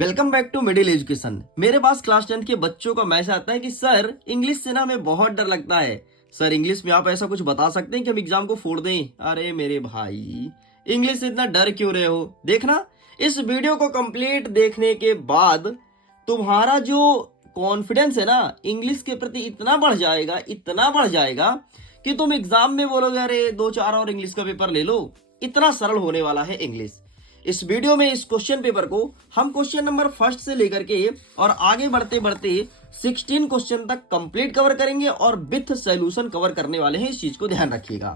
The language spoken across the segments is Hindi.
Welcome back to middle education. मेरे पास क्लास 10 के बच्चों का मैसेज आता है कि सर इंग्लिश से ना हमें बहुत डर लगता है। सर इंग्लिश में आप ऐसा कुछ बता सकते हैं कि हम एग्जाम को फोड़ दें। अरे मेरे भाई, इंग्लिश से इतना डर क्यों रहे हो? देखना, इस वीडियो को कंप्लीट देखने के बाद तुम्हारा जो कॉन्फिडेंस है ना इंग्लिश के प्रति इतना बढ़ जाएगा कि तुम एग्जाम में बोलोगे अरे 2-4 और इंग्लिश का पेपर ले लो। इतना सरल होने वाला है इंग्लिश। इस वीडियो में इस क्वेश्चन पेपर को हम क्वेश्चन नंबर फर्स्ट से लेकर के और आगे बढ़ते बढ़ते 16 क्वेश्चन तक कंप्लीट कवर करेंगे और विथ सॉल्यूशन कवर करने वाले हैं। इस चीज को ध्यान रखिएगा।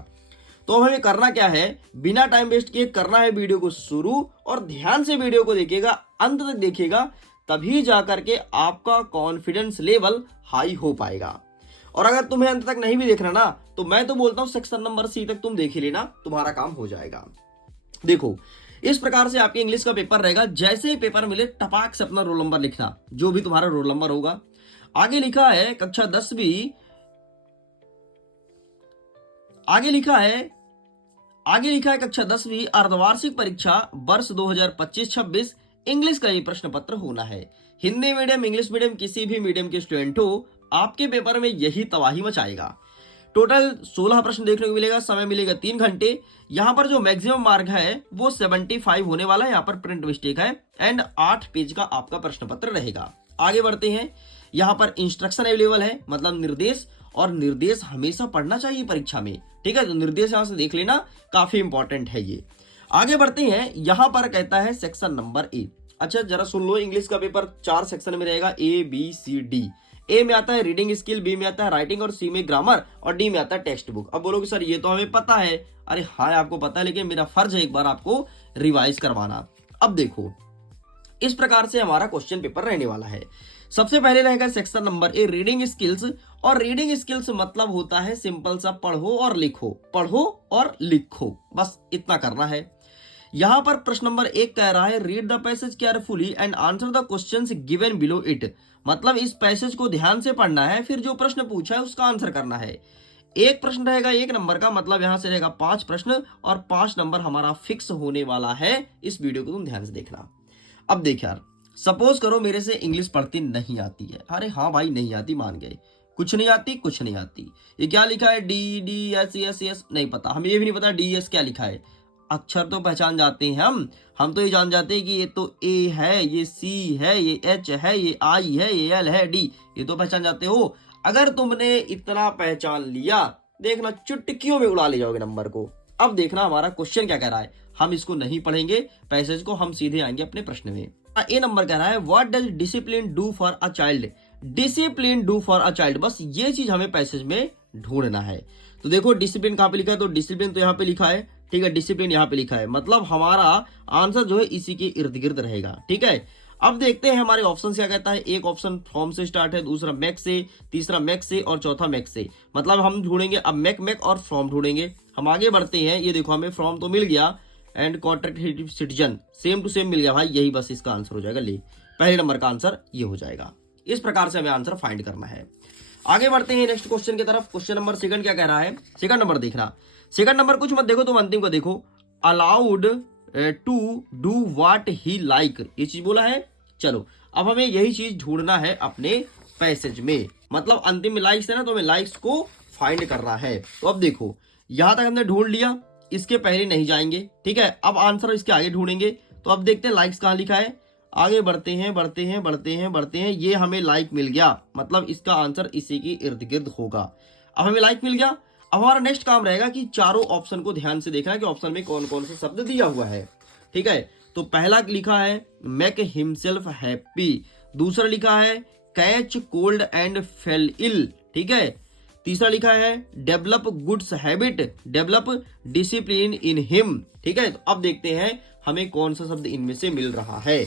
तो अब हमें करना क्या है, बिना टाइम वेस्ट किए करना है वीडियो को शुरू, और ध्यान से वीडियो को देखिएगा, अंत तक देखिएगा, तभी जाकर के आपका कॉन्फिडेंस लेवल हाई हो पाएगा। और अगर तुम्हें अंत तक नहीं भी देखना ना, तो मैं तो बोलता हूं सेक्शन नंबर सी तक तुम देख ही लेना, तुम्हारा काम हो जाएगा। देखो, इस प्रकार से आपके इंग्लिश का पेपर रहेगा। जैसे ही पेपर मिले टपाक से अपना रोल नंबर लिखना, जो भी तुम्हारा रोल नंबर होगा। आगे लिखा है कक्षा 10वीं, आगे लिखा है कक्षा 10वीं अर्धवार्षिक परीक्षा वर्ष 2025-26 इंग्लिश का ये प्रश्न पत्र होना है। हिंदी मीडियम, इंग्लिश मीडियम, किसी भी मीडियम के स्टूडेंट हो, आपके पेपर में यही तबाही मचाएगा। टोटल 16 प्रश्न देखने को मिलेगा, समय मिलेगा 3 घंटे। यहाँ पर जो मैक्सिमम मार्क है वो 75 होने वाला है। यहाँ पर प्रिंट मिस्टेक है एंड 8 पेज का आपका प्रश्न पत्र रहेगा। आगे बढ़ते हैं। यहाँ पर इंस्ट्रक्शन अवेलेबल है, मतलब निर्देश, और निर्देश हमेशा पढ़ना चाहिए परीक्षा में, ठीक है। तो निर्देश यहाँ से देख लेना, काफी इंपॉर्टेंट है ये। आगे बढ़ते हैं। यहाँ पर कहता है सेक्शन नंबर ए। अच्छा जरा सुन लो, इंग्लिश का पेपर 4 सेक्शन में रहेगा, ABCD। ए में आता है रीडिंग स्किल, बी में आता है राइटिंग, और सी में ग्रामर, और डी में आता है टेक्स्ट बुक। अब बोलोगे सर ये तो हमें पता है। अरे हाँ, आपको पता है, लेकिन मेरा फर्ज है एक बार आपको रिवाइज करवाना। अब देखो, इस प्रकार से हमारा क्वेश्चन पेपर रहने वाला है। सबसे पहले रहेगा section number A reading skills, और रीडिंग स्किल्स मतलब होता है सिंपल सा पढ़ो और लिखो, बस इतना करना है। यहां पर प्रश्न नंबर 1 कह रहा है read the passage carefully and answer the questions given below it. मतलब इस पैसेज को ध्यान से पढ़ना है, फिर जो प्रश्न पूछा है उसका आंसर करना है। एक प्रश्न रहेगा 1 नंबर का, मतलब यहां से रहेगा 5 प्रश्न, और 5 नंबर हमारा फिक्स होने वाला है। इस वीडियो को तुम ध्यान से देखना। अब देख यार, सपोज करो मेरे से इंग्लिश पढ़ती नहीं आती है। अरे हाँ भाई, नहीं आती, मान गए, कुछ नहीं आती। ये क्या लिखा है, DDS नहीं पता, हमें ये भी नहीं पता DS क्या लिखा है। अक्षर तो पहचान जाते हैं हम तो ये जान जाते हैं कि ये तो A है, ये C है, ये H है, ये I है, ये L है, D, ये तो पहचान जाते हो। अगर तुमने इतना पहचान लिया, देखना चुटकियों में उड़ा ले जाओगे नंबर को। अब देखना हमारा क्वेश्चन क्या कह रहा है। हम इसको नहीं पढ़ेंगे पैसेज को, हम सीधे आएंगे अपने प्रश्न में। ए नंबर कह रहा है what does discipline do for a child. Discipline do for a child, बस ये चीज हमें पैसेज में ढूंढना है। तो देखो डिसिप्लिन कहां पे लिखा है, तो डिसिप्लिन तो यहाँ पे लिखा है, ठीक है। डिसिप्लिन यहाँ पे लिखा है, मतलब हमारा आंसर जो है इसी के इर्द गिर्द रहेगा, ठीक है। अब देखते हैं हमारे ऑप्शन क्या कहता है। एक ऑप्शन फ्रॉम से स्टार्ट है, दूसरा मैक से, तीसरा मैक से, और चौथा मैक से। मतलब हम ढूंढेंगे अब मैक और फ्रॉम ढूंढेंगे। हम आगे बढ़ते हैं। ये देखो हमें फ्रॉम तो मिल गया, and contract citizen same to same मिल गया भाई, यही बस इसका आंसर हो जाएगा। ले, पहले नंबर का आंसर ये हो जाएगा। इस प्रकार से हमें आंसर फाइंड करना है। आगे बढ़ते हैं नेक्स्ट क्वेश्चन की तरफ। क्वेश्चन नंबर 2 क्या कह रहा है, सेकंड नंबर देखना। सेकंड नंबर कुछ मत देखो, तुम अंतिम को देखो। Allowed to do what he like, ये चीज बोला है। चलो अब हमें यही चीज ढूंढना है अपने पैसेज में, मतलब अंतिम में लाइक्स है ना, तो हमें लाइक्स को फाइंड करना है। तो अब देखो यहां तक हमने ढूंढ लिया, इसके पहले नहीं जाएंगे, ठीक है। अब आंसर इसके आगे ढूंढेंगे। तो अब देखते हैं लाइक्स कहां लिखा है। आगे बढ़ते हैं। ये हमें लाइक मिल गया, मतलब इसका आंसर इसी के इर्द गिर्द होगा। अब हमें लाइक मिल गया। अब हमारा नेक्स्ट काम रहेगा कि चारों ऑप्शन को ध्यान से देखना कि ऑप्शन में कौन कौन से शब्द दिया हुआ है, ठीक है। तो पहला लिखा है मेक हिमसेल्फ हैप्पी, दूसरा लिखा है catch cold and fall ill, ठीक है। तीसरा लिखा है develop goods habit, develop discipline in him, ठीक है। तो अब देखते हैं हमें कौन सा शब्द इनमें से मिल रहा है।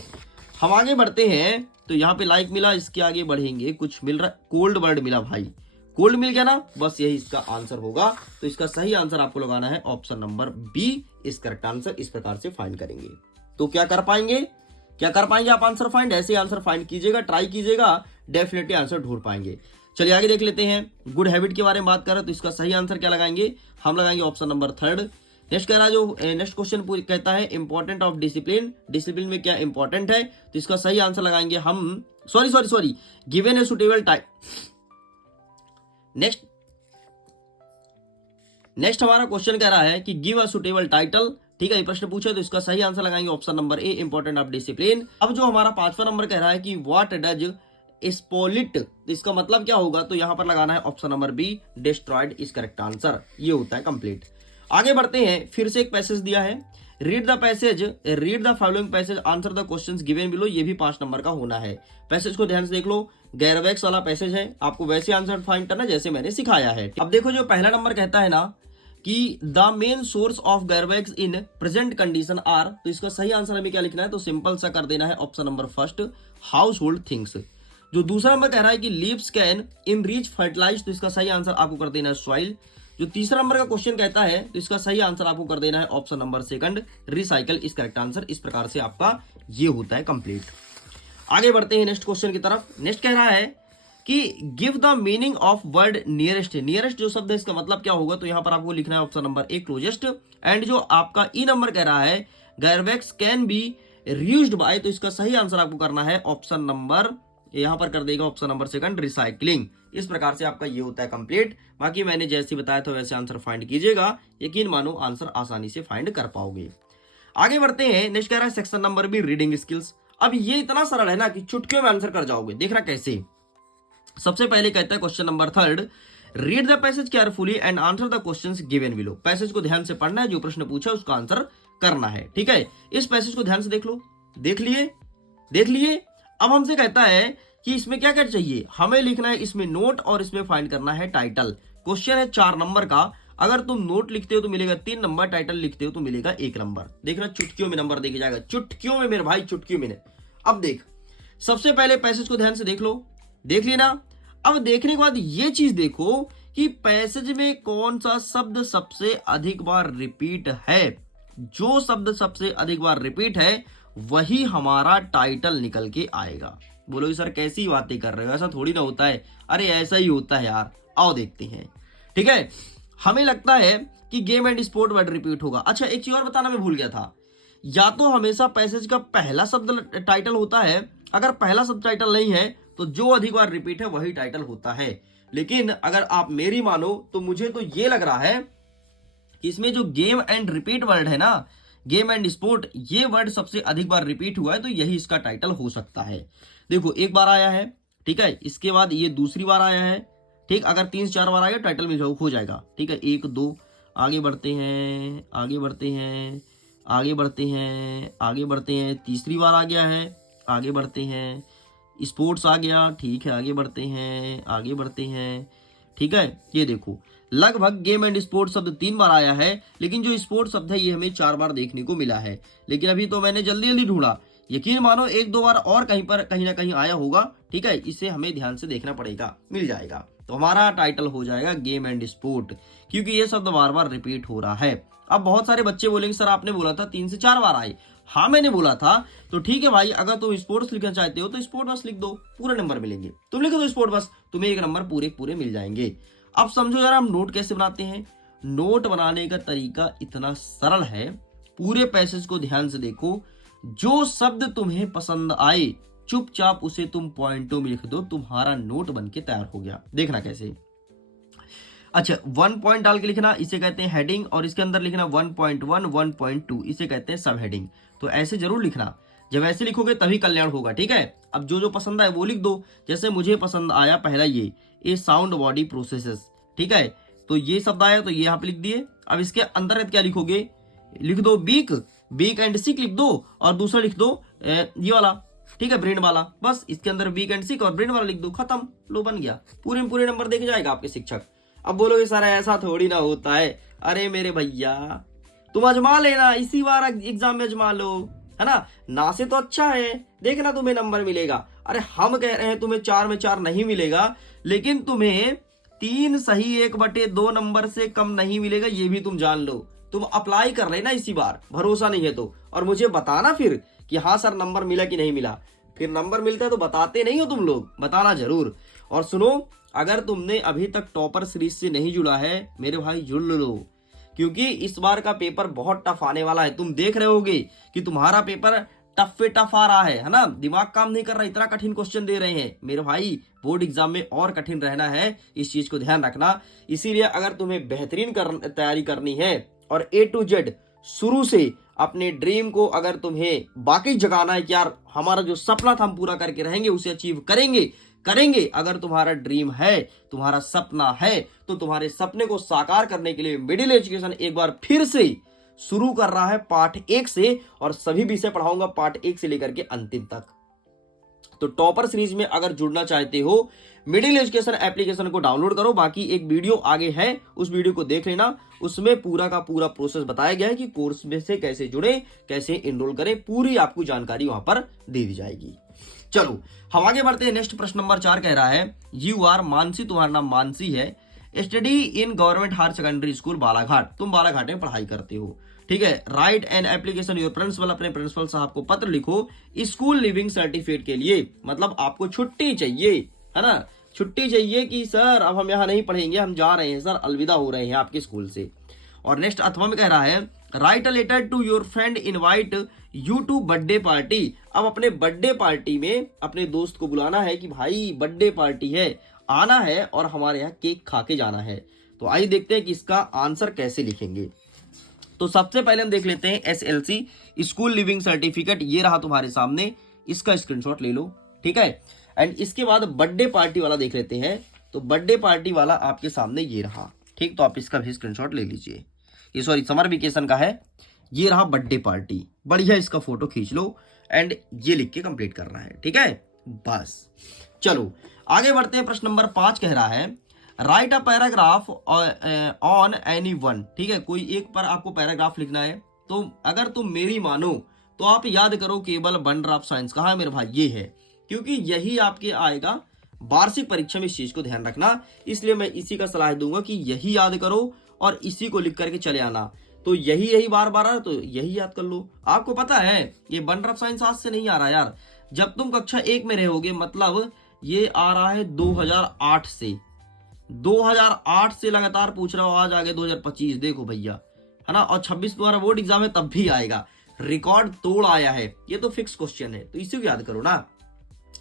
हम आगे बढ़ते हैं। तो यहाँ पे लाइक मिला, इसके आगे बढ़ेंगे, कुछ मिल रहा है, कोल्ड वर्ड मिला भाई, कोल्ड मिल गया ना, बस यही इसका आंसर होगा। तो इसका सही आंसर आपको लगाना है ऑप्शन नंबर बी, इस करेक्ट आंसर। इस प्रकार से फाइंड करेंगे तो क्या कर पाएंगे आप आंसर फाइंड। ऐसे आंसर फाइंड कीजिएगा, ट्राई कीजिएगा, डेफिनेटली आंसर ढूंढ पाएंगे। चलिए आगे देख लेते हैं। गुड हैबिट के बारे में बात करें तो इसका सही आंसर क्या लगाएंगे, हम लगाएंगे ऑप्शन नंबर 3। नेक्स्ट कह रहा है जो नेक्स्ट क्वेश्चन कहता है इंपॉर्टेंट ऑफ डिसिप्लिन, डिसिप्लिन में क्या इंपॉर्टेंट है, तो इसका सही आंसर लगाएंगे हम, sorry given a suitable type. Next हमारा क्वेश्चन कह रहा है कि गिव अ सुटेबल टाइटल, ठीक है, ये प्रश्न पूछे तो इसका सही आंसर लगाएंगे option number A important of discipline. अब जो हमारा 5वां नंबर कह रहा है कि व्हाट डज स्पोलिट, इसका मतलब क्या होगा, तो यहां पर लगाना है option number be destroyed is correct answer, ये होता है कंप्लीट। आगे बढ़ते हैं, फिर से एक पैसेज दिया है, read the following passage answer the questions given below, ये भी 5 नंबर का होना है। पैसेज को ध्यान से देख लो, गैरवैक्स वाला पैसेज है, आपको वैसे आंसर फाइंड करना जैसे मैंने सिखाया है। अब देखो जो पहला नंबर कहता है ना कि द मेन सोर्स ऑफ गैरवैक्स इन प्रेजेंट कंडीशन आर, तो इसका सही आंसर हमें क्या लिखना है, तो सिंपल सा कर देना है option number first household things. जो दूसरा नंबर कह रहा है कि leaves can enrich fertilise, तो इसका सही आंसर आपको कर देना है सॉइल। जो तीसरा नंबर का क्वेश्चन कहता है तो इसका सही आंसर आपको कर देना है option number second recycle is correct answer. इस प्रकार से आपका ये होता है कंप्लीट। आगे बढ़ते हैं नेक्स्ट क्वेश्चन की तरफ। नेक्स्ट कह रहा है कि give the meaning of word nearest, nearest जो शब्द है इसका मतलब क्या होगा, तो यहां पर आपको लिखना है option number A closest. And जो आपका ई नंबर कह रहा है गैरवैक्स कैन बी रीयूज्ड बाय, तो इसका सही आंसर आपको करना है ऑप्शन नंबर, यहां पर कर देगा ऑप्शन नंबर सेकंड रिसाइकलिंग। इस प्रकार से आपका ये होता है कंप्लीट। बाकी मैंने जैसे बताया था वैसे आंसर फाइंड कीजिएगा, यकीन मानो आंसर आसानी से फाइंड कर पाओगे। आगे बढ़ते हैं, नेक्स्ट कह रहा है section number B reading skills. अब ये इतना सरल है ना कि चुटकियों में आंसर कर जाओगे, देखना कैसे। सबसे पहले कहता है question number third, read the passage carefully and answer the questions given below. Passage को ध्यान से पढ़ना है, जो प्रश्न पूछा उसका आंसर करना है, ठीक है। इस पैसेज को ध्यान से देख लो, देख लिए। अब हमसे कहता है कि इसमें क्या क्या चाहिए, हमें लिखना है इसमें नोट और इसमें फाइंड करना है टाइटल। क्वेश्चन है 4 नंबर का, अगर तुम नोट लिखते हो तो मिलेगा 3 नंबर, टाइटल लिखते हो तो मिलेगा 1 नंबर। देखना चुटकियों में नंबर देखे जाएगा, चुटकियों में मेरे भाई, चुटकियों में। अब देख, सबसे पहले पैसेज को ध्यान से देख लो, देख लेना। अब देखने के बाद ये चीज देखो कि पैसेज में कौन सा शब्द सबसे अधिक बार रिपीट है। जो शब्द सबसे अधिक बार रिपीट है वही हमारा टाइटल निकल के आएगा। बोलो सर कैसी बातें कर रहे हो, ऐसा थोड़ी ना होता है। अरे ऐसा ही होता है यार, आओ देखते हैं, ठीक है। हमें लगता है कि game and sport word repeat होगा। अच्छा एक चीज और बताना मैं भूल गया था, या तो हमेशा पैसेज का पहला शब्द टाइटल होता है, अगर पहला शब्द टाइटल नहीं है तो जो अधिक बार रिपीट है वही टाइटल होता है। लेकिन अगर आप मेरी मानो तो मुझे तो ये लग रहा है कि इसमें जो गेम एंड रिपीट वर्ड है ना, गेम एंड स्पोर्ट, ये वर्ड सबसे अधिक बार रिपीट हुआ है, तो यही इसका टाइटल हो सकता है। देखो एक बार आया है, ठीक है, इसके बाद ये दूसरी बार आया है, ठीक, अगर 3 से 4 बार आएगा टाइटल में हो जाएगा, ठीक है। 1 2 आगे बढ़ते हैं, तीसरी बार आ गया है, आगे बढ़ते हैं, स्पोर्ट्स आ गया, ठीक है, आगे बढ़ते हैं, ठीक है। ये देखो लगभग गेम एंड स्पोर्ट्स शब्द 3 बार आया है, लेकिन जो स्पोर्ट्स शब्द है ये हमें 4 बार देखने को मिला है। लेकिन अभी तो मैंने जल्दी ढूंढा, यकीन मानो 1-2 बार और कहीं ना कहीं आया होगा, ठीक है। इसे हमें ध्यान से देखना पड़ेगा, मिल जाएगा। तो हमारा टाइटल हो जाएगा गेम एंड स्पोर्ट, क्योंकि ये शब्द बार बार रिपीट हो रहा है। अब बहुत सारे बच्चे बोलेंगे सर आपने बोला था 3 से 4 बार आए। हाँ मैंने बोला था, तो ठीक है भाई, अगर तुम स्पोर्ट्स लिखना चाहते हो तो स्पोर्ट बस लिख दो, पूरे नंबर मिलेंगे। तुम लिखो तो स्पोर्ट बस, तुम्हें 1 नंबर पूरे मिल जाएंगे। अब समझो यार हम नोट कैसे बनाते हैं। नोट बनाने का तरीका इतना सरल है, पूरे पैसेज को ध्यान से देखो, जो शब्द तुम्हें पसंद आए चुपचाप उसे तुम पॉइंटों में लिख दो, तुम्हारा नोट बन के तैयार हो गया। देखना कैसे। अच्छा 1 पॉइंट डाल के लिखना, इसे कहते हैं हेडिंग, और इसके अंदर लिखना 1.1 1.2, इसे कहते हैं सब हेडिंग। तो ऐसे जरूर लिखना, जब ऐसे लिखोगे तभी कल्याण होगा, ठीक है। अब जो पसंद आए वो लिख दो। जैसे मुझे पसंद आया पहला ये साउंड बॉडी प्रोसेसेस, ठीक है, तो ये शब्द आया तो ये यहाँ पे लिख दिए। अब इसके अंदर क्या लिखोगे, लिख दो बीक एंड सिक लिख दो, और दूसरा लिख दो ये वाला, ठीक है, ब्रेन वाला। बस इसके अंदर बीक एंड सिक और ब्रेन वाला लिख दो, खत्म, लो बन गया। पूरे नंबर देख जाएगा आपके शिक्षक। अब बोलोगे सर ऐसा थोड़ी ना होता है। अरे मेरे भैया तुम अजमा लेना, इसी बार एग्जाम में अजमा लो, है ना से तो अच्छा है, देखना तुम्हें नंबर मिलेगा। अरे हम कह रहे हैं तुम्हें 4 में 4 नहीं मिलेगा, लेकिन तुम्हें 3 सही 1/2 नंबर से कम नहीं मिलेगा, ये भी तुम जान लो। तुम अप्लाई कर लेना इसी बार, भरोसा नहीं है तो, और मुझे बताना फिर कि हाँ सर नंबर मिला कि नहीं मिला। फिर नंबर मिलता है तो बताते नहीं हो तुम लोग, बताना जरूर। और सुनो, अगर तुमने अभी तक टॉपर सीरीज से नहीं जुड़ा है मेरे भाई जुड़ लो, क्योंकि इस बार का पेपर बहुत टफ आने वाला है। तुम देख रहे होगे कि तुम्हारा पेपर टफ पे टफ आ रहा है ना, दिमाग काम नहीं कर रहा, इतना कठिन क्वेश्चन दे रहे हैं मेरे भाई। बोर्ड एग्जाम में और कठिन रहना है, इस चीज को ध्यान रखना। इसीलिए अगर तुम्हें बेहतरीन तैयारी करनी है और A to Z शुरू से अपने ड्रीम को अगर तुम्हें बाकी जगाना है कि यार हमारा जो सपना था हम पूरा करके रहेंगे, उसे अचीव करेंगे। अगर तुम्हारा ड्रीम है, तुम्हारा सपना है, तो तुम्हारे सपने को साकार करने के लिए मिडिल एजुकेशन एक बार फिर से शुरू कर रहा है पार्ट 1 से, और सभी विषय पढ़ाऊंगा पार्ट 1 से लेकर के अंतिम तक। तो टॉपर सीरीज में अगर जुड़ना चाहते हो, मिडिल एजुकेशन एप्लीकेशन को डाउनलोड करो। बाकी एक वीडियो आगे है, उस वीडियो को देख लेना, उसमें पूरा का पूरा प्रोसेस बताया गया है कि कोर्स में से कैसे जुड़े, कैसे एनरोल करें, पूरी आपको जानकारी वहां पर दे दी जाएगी। चलो हम आगे बढ़ते हैं। नेक्स्ट प्रश्न नंबर 4 कह रहा है, यू आर मानसी, तुम्हारा नाम मानसी है, study in government higher secondary school Balaghat, तुम बालाघाट में पढ़ाई करते हो, ठीक है। Write an application your principal, अपने प्रिंसिपल साहब को पत्र लिखो स्कूल लिविंग सर्टिफिकेट के लिए, मतलब आपको छुट्टी चाहिए, है ना, छुट्टी चाहिए कि सर अब हम यहाँ नहीं पढ़ेंगे, हम जा रहे हैं सर, अलविदा हो रहे हैं आपके स्कूल से। और नेक्स्ट अथवा में कह रहा है, write a letter to your friend invite you to birthday party, अब अपने बर्थडे पार्टी में अपने दोस्त को बुलाना है कि भाई बर्थडे पार्टी है, आना है और हमारे यहाँ केक खा के जाना है। तो आइए देखते हैं कि इसका आंसर कैसे लिखेंगे। तो सबसे पहले हम देख लेते हैं SLC स्कूल लिविंग सर्टिफिकेट, ये रहा तुम्हारे सामने, इसका स्क्रीनशॉट ले लो, ठीक है। एंड इसके बाद बर्थडे पार्टी वाला देख लेते हैं। तो बर्थडे पार्टी वाला आपके सामने ये रहा, ठीक, तो आप इसका भी स्क्रीनशॉट ले लीजिए। ये सॉरी समर वेकेशन का है, ये रहा बर्थडे पार्टी, बढ़िया इसका फोटो खींच लो एंड ये लिख के कंप्लीट करना है, ठीक है। बस चलो आगे बढ़ते हैं। प्रश्न नंबर 5 कह रहा है, write a paragraph on any one, ठीक है, कोई एक पर आपको पैराग्राफ लिखना है। तो अगर तुम मेरी मानो तो आप याद करो केवल वंडर ऑफ साइंस, कहा है मेरे भाई, ये है, क्योंकि यही आपके आएगा वार्षिक परीक्षा में, इस चीज को ध्यान रखना। इसलिए मैं इसी का सलाह दूंगा कि यही याद करो और इसी को लिख करके चले आना। तो यही बार बार तो यही याद कर लो। आपको पता है ये वंडर ऑफ साइंस आज से नहीं आ रहा यार, जब तुम कक्षा 1 में रहोगे, मतलब ये आ रहा है 2008 से, 2008 से लगातार पूछ रहा हूं, आज आ गए 2025, देखो भैया, है ना। और 26 तुम्हारा बोर्ड एग्जाम है तब भी आएगा, रिकॉर्ड तोड़ आया है, ये तो फिक्स क्वेश्चन है, तो इसी को याद करो ना।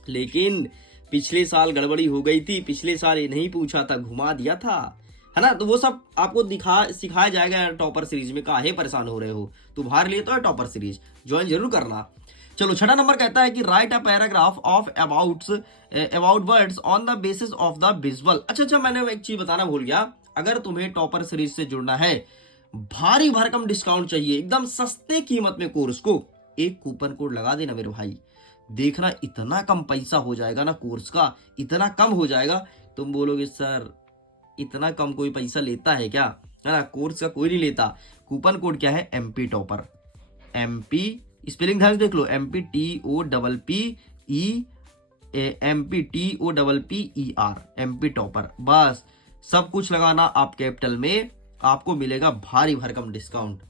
लेकिन पिछले साल गड़बड़ी हो गई थी, पिछले साल ये नहीं पूछा था, घुमा दिया था, है ना। तो वो सब आपको सिखाया जाएगा टॉपर सीरीज में, काहे परेशान हो रहे हो, तुम्हारे लिए तो है टॉपर सीरीज, ज्वाइन जरूर करना। चलो 6 नंबर कहता है कि right a paragraph of about words on the basis of the visual. अच्छा, मैंने एक चीज बताना भूल गया, अगर तुम्हें टॉपर सीरीज से जुड़ना है, भारी भरकम डिस्काउंट चाहिए, एकदम सस्ते कीमत में कोर्स को, एक कूपन कोड लगा देना मेरे भाई, देखना इतना कम पैसा हो जाएगा ना, कोर्स का इतना कम हो जाएगा, तुम बोलोगे सर इतना कम कोई पैसा लेता है क्या, है ना, कोर्स का कोई नहीं लेता। कूपन कोड क्या है, MP टॉपर, MP स्पेलिंग ध्यान से देख लो, MPTOPPER, MP टॉपर, बस सब कुछ लगाना आप कैपिटल में, आपको मिलेगा भारी भरकम डिस्काउंट,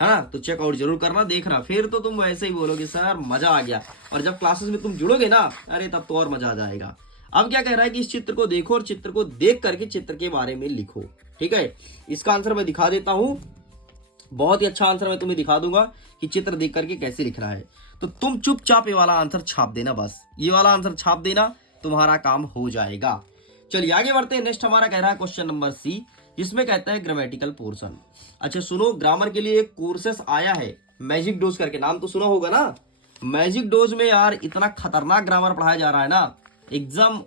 है ना। तो चेकआउट जरूर करना, देखना, फिर तो तुम वैसे ही बोलोगे सर मजा आ गया, और जब क्लासेस में तुम जुड़ोगे ना, अरे तब तो और मजा आ जाएगा। अब क्या कह रहा है कि इस चित्र को देखो और चित्र को देख करके चित्र के बारे में लिखो, ठीक है। इसका आंसर मैं दिखा देता हूं, बहुत ही अच्छा आंसर मैं तुम्हें दिखा दूंगा कि चित्र देख करके कैसे लिखना है। तो तुम चुपचाप ये वाला आंसर छाप देना, बस ये वाला आंसर छाप देना, तुम्हारा काम हो जाएगा। चलिए आगे बढ़ते हैं। नेक्स्ट हमारा कह रहा है क्वेश्चन नंबर C, जिसमें कहता है ग्रामेटिकल पोर्शन। अच्छा सुनो, ग्रामर के लिए एक कोर्सेस आया है मैजिक डोज करके, नाम तो सुना होगा ना। मैजिक डोज में यार इतना खतरनाक ग्रामर पढ़ाया जा रहा है ना, एग्जाम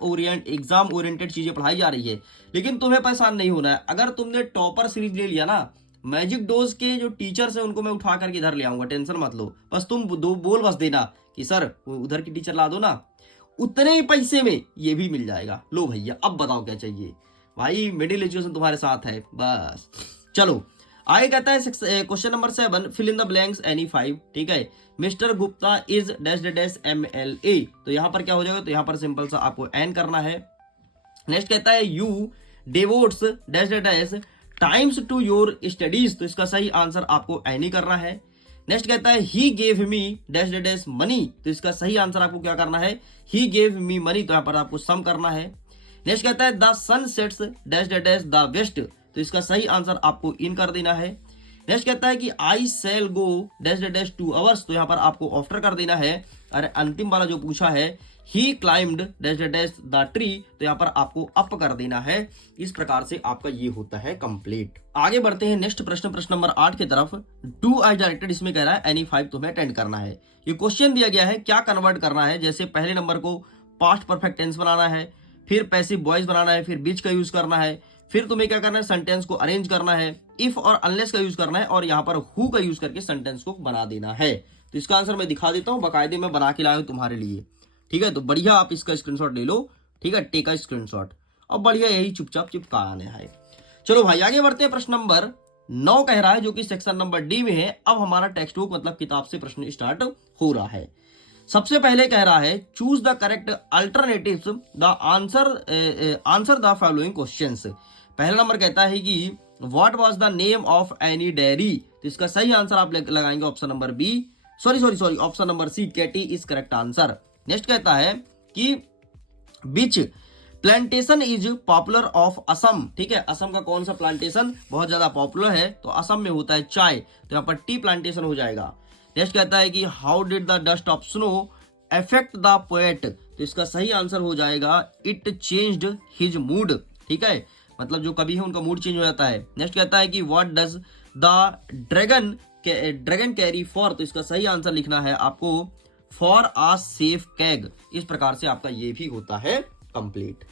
ओरिएंटेड चीजें पढ़ाई जा रही है। लेकिन तुम्हें परेशान नहीं होना है, अगर तुमने टॉपर सीरीज ले लिया ना, मैजिक डोज के जो टीचर्स है उनको मैं उठा करके इधर ले आऊंगा, टेंशन मत लो। बस तुम दो बोल बस देना कि सर उधर की टीचर ला दो ना, उतने ही पैसे में ये भी मिल जाएगा। लो भैया अब बताओ क्या चाहिए, भाई मिडिल एजुकेशन तुम्हारे साथ है बस। चलो आगे कहता है question number 7, fill in the blanks any 5, ठीक है। Mister Gupta is dash MLA, तो यहां पर क्या हो जाएगा, तो यहां पर सिंपल सा आपको एन करना है। नेक्स्ट कहता है you devotes dash times to your studies, तो इसका सही आंसर आपको एन ही करना है। नेक्स्ट कहता है he gave me dash money, तो इसका सही आंसर आपको क्या करना है, ही गेव मी मनी, तो यहां पर आपको सम करना है। नेक्स्ट कहता है the sun sets dash the west, तो तो इसका सही आंसर आपको इन कर देना है। नेक्स्ट कहता है कि I shall go dash dash 2 hours, तो यहाँ पर आपको आफ्टर कर देना है। और अंतिम वाला जो पूछा है ही climbed dash dash the tree, तो यहाँ पर आपको अप कर देना है। इस प्रकार से आपका ये होता है कंप्लीट। आगे बढ़ते हैं नेक्स्ट प्रश्न, प्रश्न नंबर 8 की तरफ। डू एज डायरेक्टेड, इसमें कह रहा है एनी 5 तुम्हें अटेंड करना है। ये क्वेश्चन दिया गया है, क्या कन्वर्ट करना है। जैसे पहले नंबर को पास्ट परफेक्ट टेंस बनाना है, फिर पैसिव वॉइस बनाना है, फिर बीच का यूज करना है, फिर तुम्हें क्या करना है, सेंटेंस को अरेंज करना है, इफ और अनलेस का यूज करना है, और यहाँ पर हु का यूज करके सेंटेंस को बना देना है। तो इसका आंसर मैं दिखा देता हूँ, बाकायदे मैं बना के लाया हूं तुम्हारे लिए। ठीक है, तो बढ़िया आप इसका स्क्रीनशॉट ले लो। ठीक है, टेक का स्क्रीनशॉट। अब बढ़िया यही चुपचाप चिपका आने है। चलो भाई आगे बढ़ते हैं। प्रश्न नंबर 9 कह रहा है, जो कि सेक्शन नंबर डी में है। अब हमारा टेक्स्ट बुक मतलब किताब से प्रश्न स्टार्ट हो रहा है। सबसे पहले कह रहा है choose the correct alternatives the answer the following questions. पहला नंबर कहता है कि what was the name of any dairy, तो इसका सही आंसर आप लगाएंगे option number B, sorry option number C, Katy is correct answer. Next कहता है कि beach plantation is popular of Assam. ठीक है, असम का कौन सा प्लांटेशन बहुत ज्यादा पॉपुलर है, तो असम में होता है चाय, तो यहाँ पर टी प्लांटेशन हो जाएगा। नेक्स्ट कहता है कि how did the dust of snow affect the poet, तो इसका सही आंसर हो जाएगा इट चेंज्ड हिज मूड। ठीक है, मतलब जो कभी है उनका मूड चेंज हो जाता है। नेक्स्ट कहता है कि what does the dragon carry for, तो इसका सही आंसर लिखना है आपको फॉर आ सेफ कैग। इस प्रकार से आपका ये भी होता है कंप्लीट।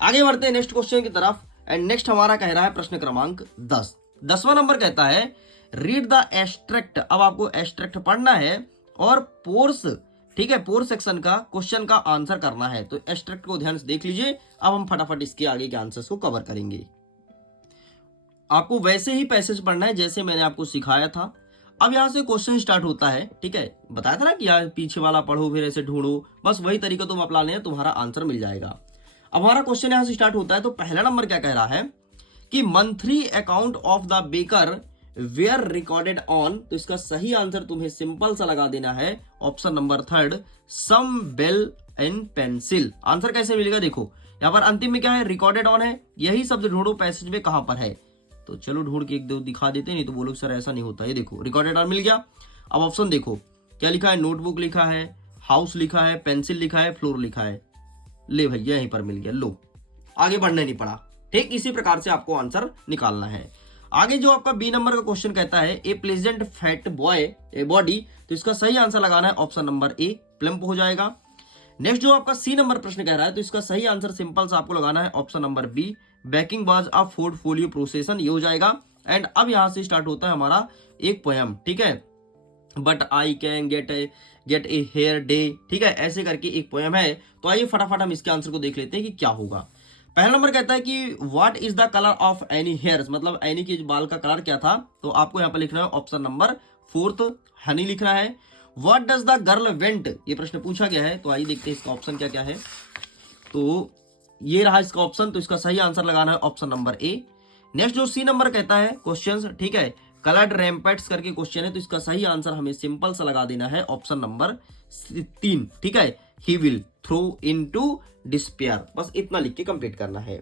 आगे बढ़ते हैं नेक्स्ट क्वेश्चन की तरफ। एंड नेक्स्ट हमारा कह रहा है प्रश्न क्रमांक 10। 10वां नंबर कहता है रीड द एस्ट्रैक्ट। अब आपको एस्ट्रैक्ट पढ़ना है और पोर्स, ठीक है, पोर सेक्शन का क्वेश्चन का आंसर करना है। तो एस्ट्रैक्ट को ध्यान से देख लीजिए। अब हम फटाफट इसके आगे के आंसर्स को कवर करेंगे। आपको वैसे ही पैसेज पढ़ना है जैसे मैंने आपको सिखाया था। अब यहाँ से क्वेश्चन स्टार्ट होता है। ठीक है, बताया था ना कि यार पीछे वाला पढ़ो फिर ऐसे ढूंढो, बस वही तरीका तुम अपना लेना, तुम्हारा आंसर मिल जाएगा। अब हमारा क्वेश्चन यहाँ से स्टार्ट होता है। तो पहला नंबर क्या कह रहा है कि monthly account of the baker were recorded on, तो इसका सही आंसर तुम्हें सिंपल सा लगा देना है option number 3 some bell and pencil. Answer कैसे मिलेगा, देखो यहाँ पर अंतिम में क्या है, रिकॉर्डेड ऑन है। यही शब्द ढूंढो पैसेज में कहां पर है, तो चलो ढूंढ के एक दो दिखा देते, नहीं तो बोलो सर ऐसा नहीं होता। ये देखो रिकॉर्डेड ऑन मिल गया। अब ऑप्शन देखो क्या लिखा है, नोटबुक लिखा है, हाउस लिखा है, पेंसिल लिखा है, फ्लोर लिखा है। ले भैया यहीं पर मिल गया, लो आगे बढ़ने नहीं पड़ा। ठीक इसी प्रकार से आपको आंसर निकालना है। आगे जो आपका बी नंबर का क्वेश्चन कहता है ए pleasant fat boy a body, तो इसका सही आंसर लगाना है ऑप्शन नंबर ए, प्लम्प हो जाएगा। नेक्स्ट जो आपका सी नंबर प्रश्न कह रहा है, तो इसका सही आंसर सिंपल सा आपको लगाना है option number B, baking was a portfolio procession, ये हो जाएगा। एंड अब यहां से स्टार्ट होता है हमारा एक पोयम। ठीक है, but I can get a hair day, ठीक है, ऐसे करके एक पोयम है। तो आइए फटाफट हम इसके आंसर को देख लेते हैं कि क्या होगा। पहला नंबर कहता है कि what is the colour of any hairs, मतलब एनी के बाल का कलर क्या था, तो आपको यहाँ पर लिखना है ऑप्शन नंबर 4 हनी लिखना है। What does the girl went, ये प्रश्न पूछा गया है। तो आइए देखते हैं इसका ऑप्शन क्या क्या है। तो ये रहा इसका ऑप्शन, तो इसका सही आंसर लगाना है ऑप्शन नंबर ए। नेक्स्ट जो सी नंबर कहता है क्वेश्चन, ठीक है, कलर्ड रैम्पेट्स करके क्वेश्चन है, तो इसका सही आंसर हमें सिंपल सा लगा देना है ऑप्शन नंबर 3। ठीक है, he will throw into despair, बस इतना लिख के कंप्लीट करना है।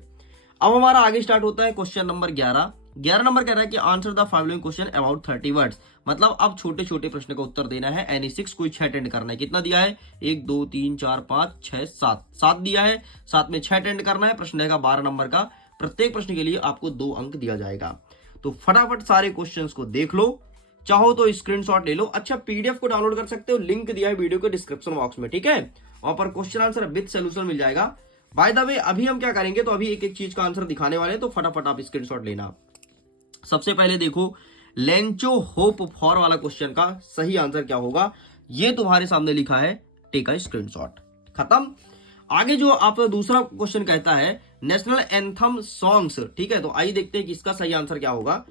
अब हमारा आगे स्टार्ट होता है क्वेश्चन नंबर 11। 11 नंबर कह रहा है कि answer the following question about 30 words, मतलब अब छोटे छोटे प्रश्न का उत्तर देना है। एनी 6 कोई 6 अटेंड करना है। कितना दिया है, 1 2 3 4 5 6 7 दिया है। 7 में 6 अटेंड करना है। प्रश्न रहेगा 12 नंबर का। प्रत्येक प्रश्न के लिए आपको 2 अंक दिया जाएगा। तो फटाफट सारे क्वेश्चंस को देख लो, चाहो तो स्क्रीनशॉट ले लो। अच्छा, पीडीएफ को डाउनलोड कर सकते हो, लिंक दिया है वीडियो के डिस्क्रिप्शन बॉक्स में। ठीक है, वहां पर क्वेश्चन आंसर विद सॉल्यूशन मिल जाएगा। बाय द वे अभी हम क्या करेंगे, तो अभी एक एक चीज का आंसर दिखाने वाले हैं, तो फटाफट आप स्क्रीनशॉट लेना। सबसे पहले देखो लेंचो होप फॉर वाला क्वेश्चन का सही आंसर क्या होगा, ये तुम्हारे सामने लिखा है, टेक अ स्क्रीनशॉट। खत्म। आगे जो आप दूसरा क्वेश्चन कहता है नेशनल एंथम सॉन्ग्स, ठीक है, तो आइए देखते हैं कि इसका सही आंसर क्या होगा।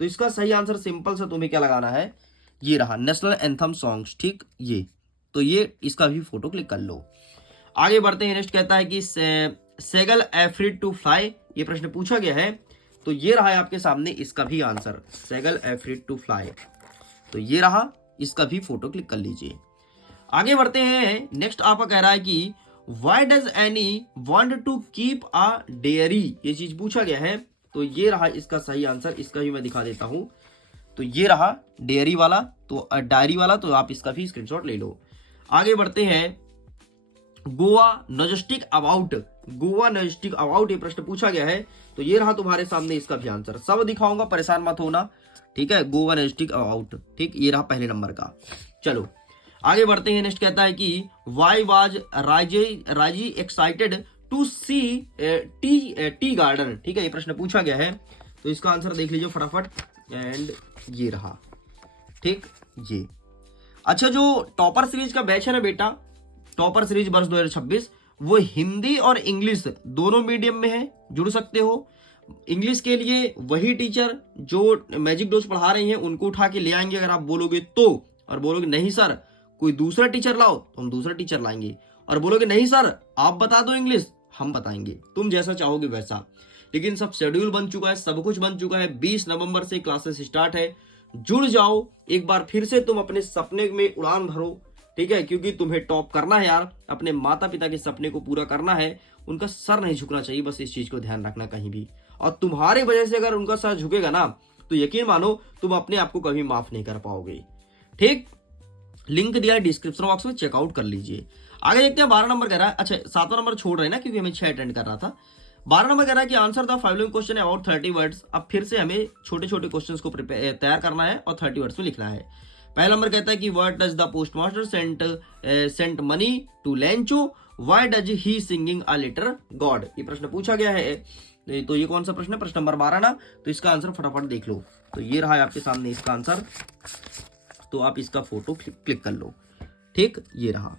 तो इसका सही आंसर सिंपल से तुम्हें क्या लगाना है, ये रहा नेशनल एंथम सॉन्ग्स। ठीक, ये तो ये इसका भी फोटो क्लिक कर लो। आगे बढ़ते हैं। नेक्स्ट कहता है कि सेगल एफ्रीड टू फ्लाई, ये प्रश्न पूछा गया है, तो ये रहा है आपके सामने इसका भी आंसर, सेगल एफ्रीड टू फ्लाई। तो ये रहा, इसका भी फोटो क्लिक कर लीजिए। आगे बढ़ते हैं। नेक्स्ट आपका कह रहा है कि why does Anne want to keep a dairy, ये चीज पूछा गया है। तो ये रहा इसका सही आंसर, इसका भी मैं दिखा देता हूं। तो ये रहा डेयरी वाला, तो डायरी वाला, तो आप इसका भी स्क्रीनशॉट ले लो। आगे बढ़ते हैं, Goa gnostic about, Goa gnostic about ये प्रश्न पूछा गया है। तो ये रहा तुम्हारे सामने इसका भी आंसर, सब दिखाऊंगा, परेशान मत होना, ठीक है। गोवा नॉस्टिक अबाउट, ठीक, ये रहा पहले नंबर का। चलो आगे बढ़ते हैं। नेक्स्ट कहता है कि why was Raji excited to see tea garden, ठीक है, ये प्रश्न पूछा गया है। तो इसका आंसर देख लीजिए फटाफट, एंड ये रहा, ठीक, ये। अच्छा, जो टॉपर सीरीज का बैच है ना बेटा, टॉपर सीरीज वर्ष 2026, वो हिंदी और इंग्लिश दोनों मीडियम में है, जुड़ सकते हो। इंग्लिश के लिए वही टीचर जो मैजिक डोज पढ़ा रही हैं उनको उठा के ले आएंगे अगर आप बोलोगे तो, और बोलोगे नहीं सर कोई दूसरा टीचर लाओ तो हम दूसरा टीचर लाएंगे, और बोलोगे नहीं सर आप बता दो इंग्लिश, हम बताएंगे, तुम जैसा चाहोगे वैसा। लेकिन सब शेड्यूल बन चुका है, सब कुछ बन चुका है। 20 नवंबर से क्लासेस स्टार्ट है, जुड़ जाओ एक बार फिर से, तुम अपने सपने में उड़ान भरो, ठीक है, क्योंकि तुम्हें टॉप करना है यार, अपने माता पिता के सपने को पूरा करना है, उनका सर नहीं झुकना चाहिए, बस इस चीज को ध्यान रखना कहीं भी। और तुम्हारे वजह से अगर उनका सर झुकेगा ना, तो यकीन मानो तुम अपने आप को कभी माफ नहीं कर पाओगे, ठीक। लिंक दिया है डिस्क्रिप्शन बॉक्स में, चेकआउट कर लीजिए। आगे देखते हैं 12 नंबर कह रहा है, अच्छा 7वां नंबर छोड़ रहे हैं ना क्योंकि हमें 6 अटेंड करना था। 12 नंबर कह रहा है कि answer the following question about 30 words. अब फिर से हमें छोटे छोटे क्वेश्चंस को तैयार करना है और 30 वर्ड्स में लिखना है। पहला नंबर कहता है कि what does the postmaster sent money to Lencho, why does he singing a letter God, ये प्रश्न पूछा गया है। तो ये कौन सा प्रश्न है, प्रश्न नंबर 12 ना, तो इसका आंसर फटाफट देख लो। तो ये रहा है आपके सामने इसका आंसर, तो आप इसका फोटो क्लिक कर लो, ठीक, ये रहा,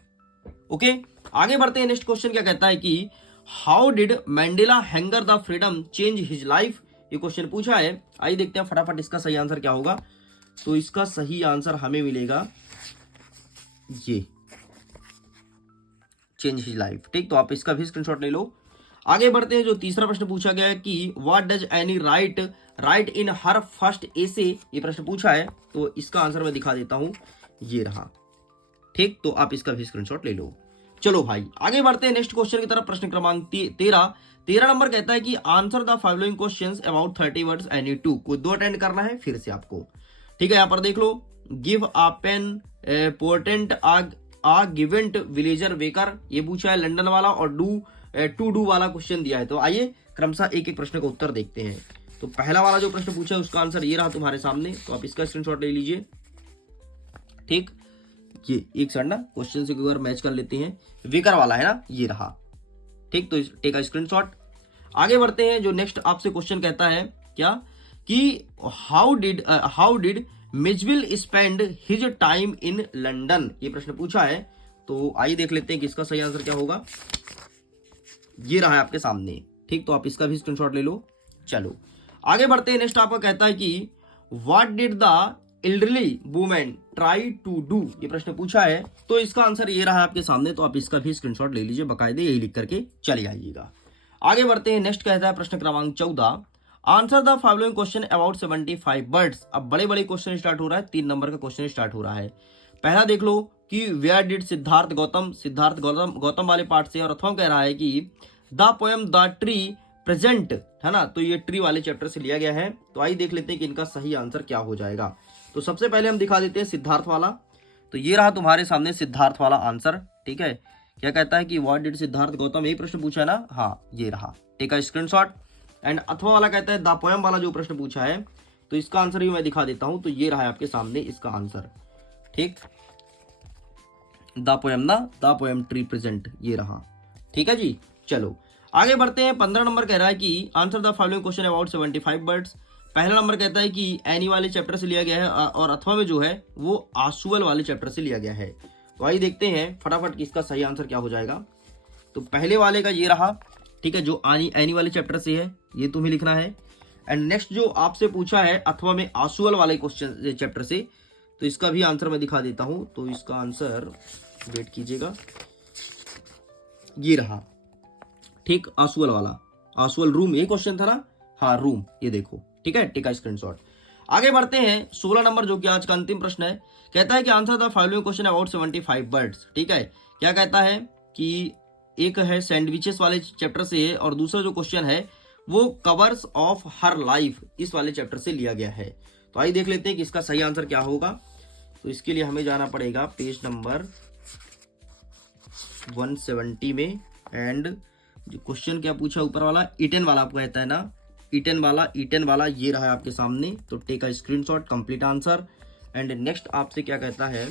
ओके। आगे बढ़ते हैं। नेक्स्ट क्वेश्चन क्या कहता है कि how did mandala hanger the freedom change his life, ये क्वेश्चन पूछा है। आइए देखते हैं फटाफट इसका सही आंसर क्या होगा। तो इसका सही आंसर हमें मिलेगा ये, चेंज हिज लाइफ, ठीक, तो आप इसका भी स्क्रीनशॉट ले लो। आगे बढ़ते हैं। जो तीसरा प्रश्न पूछा गया है कि what does any write in her first essay, ये प्रश्न पूछा है। तो इसका आंसर मैं दिखा देता हूं, ये रहा, ठीक, तो आप इसका भी स्क्रीनशॉट ले लो। चलो भाई आगे बढ़ते हैं नेक्स्ट क्वेश्चन की तरफ। प्रश्न क्रमांक 13 नंबर कहता है कि answer the following questions about 30 words any two, कोई 2 अटेंड करना है फिर से आपको, ठीक है। यहाँ पर देख लो, give a pen portent a given villager worker, ये पूछा है लंदन वाला, और टू डू वाला क्वेश्चन दिया है। तो आइए क्रमशः एक एक प्रश्न का उत्तर देखते हैं। तो पहला वाला जो प्रश्न पूछा है उसका आंसर ये रहा तुम्हारे सामने, तो आप इसका स्क्रीनशॉट ले लीजिए, ठीक। ये एक सेकंड ना, क्वेश्चन से एक बार मैच कर लेते हैं, वेकर वाला है ना, ये रहा, ठीक, तो टेक अ स्क्रीनशॉट। आगे बढ़ते हैं। जो नेक्स्ट आपसे क्वेश्चन कहता है क्या कि हाउ डिड मिजविल spend his time in London, ये प्रश्न पूछा है। तो आइए देख लेते हैं कि इसका सही आंसर क्या होगा। ये रहा है आपके सामने, ठीक, तो आप इसका भी स्क्रीनशॉट ले लो। चलो आगे बढ़ते हैं। नेक्स्ट आपका कहता है कि what did the elderly women try to do, ये प्रश्न पूछा है। तो इसका आंसर ये रहा आपके सामने, तो आप इसका भी स्क्रीनशॉट ले लीजिए, बकायदे यही लिख करके चले आइएगा। आगे बढ़ते हैं। नेक्स्ट कहता है प्रश्न क्रमांक 14, answer the following question about 75 words. अब बड़े बड़े क्वेश्चन स्टार्ट हो रहा है, 3 नंबर का क्वेश्चन स्टार्ट हो रहा है। पहला देख लो कि वेयर डिड सिद्धार्थ गौतम वाले पार्ट से, और अथवा कह रहा है कि the poem the tree present, है ना, तो ये ट्री वाले चैप्टर से लिया गया है। तो आइए देख लेते हैं कि इनका सही आंसर क्या हो जाएगा। तो सबसे पहले हम दिखा देते हैं सिद्धार्थ वाला। तो ये रहा तुम्हारे सामने सिद्धार्थ वाला आंसर, ठीक है। क्या कहता है कि व्हाट डिड सिद्धार्थ गौतम, यही प्रश्न पूछा है ना, हाँ ये रहा, टेक अ स्क्रीनशॉट। एंड अथवा वाला कहता है द पोएम वाला जो प्रश्न पूछा है, तो इसका आंसर भी मैं दिखा देता हूं। तो ये रहा है आपके सामने इसका आंसर, ठीक, द पोएम ना, द पोएम ट्री प्रेजेंट, ये रहा, ठीक है जी। चलो आगे बढ़ते हैं। 15 नंबर कह रहा है कि answer the following question about 75 words. पहला नंबर कहता है कि एनी वाले चैप्टर से लिया गया है, और अथवा में जो है वो आंसुअल वाले चैप्टर से लिया गया है। तो आइए देखते हैं फटाफट कि इसका सही आंसर क्या हो जाएगा। तो पहले वाले का ये रहा, ठीक है, जो एनी वाले चैप्टर से है, ये तुम्हें लिखना है। एंड नेक्स्ट जो आपसे पूछा है अथवा में आंसुअल वाले क्वेश्चन चैप्टर से, तो इसका भी आंसर मैं दिखा देता हूं। तो इसका आंसर वेट कीजिएगा, ये रहा, ठीक, आंसुअल वाला, आंसुअल रूम, ये क्वेश्चन था ना, हाँ रूम, ये देखो, ठीक है, टेक अ स्क्रीनशॉट। आगे बढ़ते हैं। 16 नंबर जो कि आज का अंतिम प्रश्न है, कहता है कि answer the following question about 75 words, ठीक है। क्या कहता है कि एक है सैंडविचेस वाले चैप्टर से है, और दूसरा जो क्वेश्चन है वो कवर्स ऑफ हर लाइफ इस वाले चैप्टर से लिया गया है। तो आइए देख लेते हैं कि इसका सही आंसर क्या होगा। तो इसके लिए हमें जाना पड़ेगा पेज नंबर 170 में। एंड जो क्वेश्चन क्या पूछा ऊपर वाला, ईटन वाला आपको कहता है ना, ईटन वाला ये रहा है आपके सामने। तो take a screenshot, complete answer. And next आपसे क्या कहता है,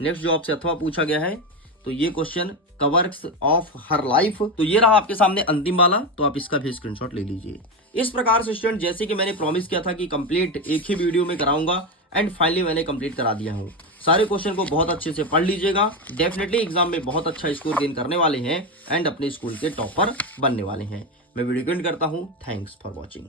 नेक्स्ट जो आपसे अथवा पूछा गया है, तो ये question covers of her life, तो ये रहा आपके सामने अंतिम वाला। तो आप इसका भी स्क्रीनशॉट ले लीजिए। इस प्रकार से स्टूडेंट, जैसे कि मैंने प्रॉमिस किया था कि कंप्लीट एक ही वीडियो में कराऊंगा, एंड फाइनली मैंने कंप्लीट करा दिया हूं। सारे क्वेश्चन को बहुत अच्छे से पढ़ लीजिएगा, डेफिनेटली एग्जाम में बहुत अच्छा स्कोर गेन करने वाले हैं एंड अपने स्कूल के टॉपर बनने वाले हैं। मैं वीडियो एंड करता हूं। Thanks for watching.